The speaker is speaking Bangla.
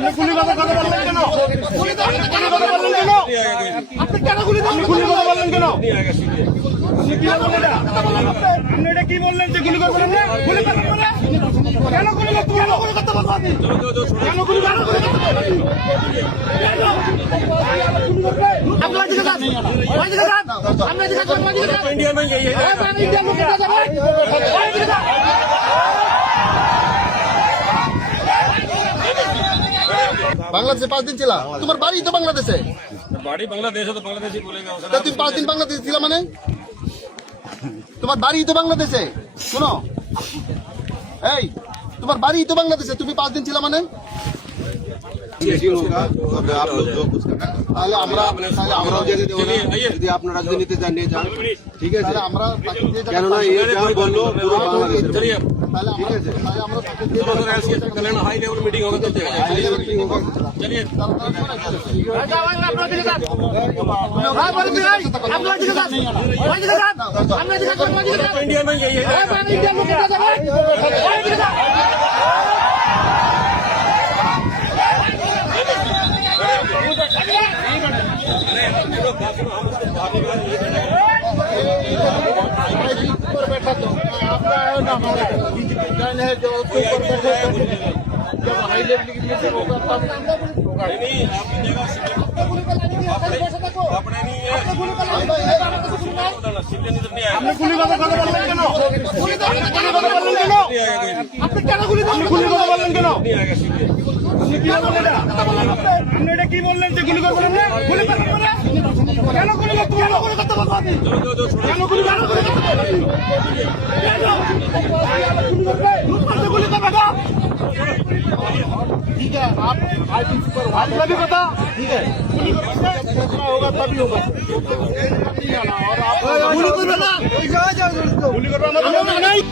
আপনি গুলি কথা বললেন কেন? গুলি কথা বললেন কেন? আপনি কেন গুলি কথা বললেন কেন? আপনি কি বললেন এটা? আপনি এটা কি বললেন যে গুলি কথা বললেন? গুলি কথা বললেন কেন? গুলি কথা বলবেন আপনি? কেন গুলি কথা বলবেন? আপনার দিকে যান, ওই দিকে যান, আপনার দিকে যান, ওই দিকে যান। ইন্ডিয়ান ব্যাংক এই ইন্ডিয়ান ব্যাংকে যাবেন, ওই দিকে যান। বাংলাদেশে 5 দিন ছিলা, তোমার বাড়ি তো বাংলাদেশে। বাড়ি বাংলাদেশে তো বাংলাদেশি বলেগা তা তুমি 5 দিন বাংলাদেশে ছিলা মানে? তোমার বাড়ি তো বাংলাদেশে। শোনো, এই তোমার বাড়ি তো বাংলাদেশে, তুমি 5 দিন ছিলা মানে? তাহলে আমরা যদি আপনারা যদি নিতে চান নিয়ে যান, ঠিক আছে। তাহলে আমরা তাকে দিয়ে যাবো। কেননা এই গ্রাম বললো পুরো বাংলাদেশ। चलिए তাহলে আমরা তাহলে আমরা তাকে দিয়ে যাবো। कल्याण हाई लेवल मीटिंग होगा तब चलेगा चलिए আপনার দিকে যান, আপনার দিকে যান, আপনার দিকে যান, ওই দিকে যান, আপনার দিকে যান, ওই দিকে যান। इंडियन बैंक यही है ইন্ডিয়ান ব্যাংকে যাবেন, ওই দিকে যান। अपने नहीं है আপনি গুলি কথা বললেন কেন? গুলি কথা বললেন কেন? আপনি কেন গুলি কথা বললেন কেন? আপনি কি বললেন এটা? আপনি এটা কি বললেন যে গুলি কথা বললেন? গুলি কথা বললেন কেন? গুলি কথা বলবেন আপনি? কেন গুলি কথা বলবেন? गुली का बेटा ठीक है। आप आपका भी पता ठीक है। गुली का फैसला होगा तभी होगा। और आप गुली को बेटा गुली को नहीं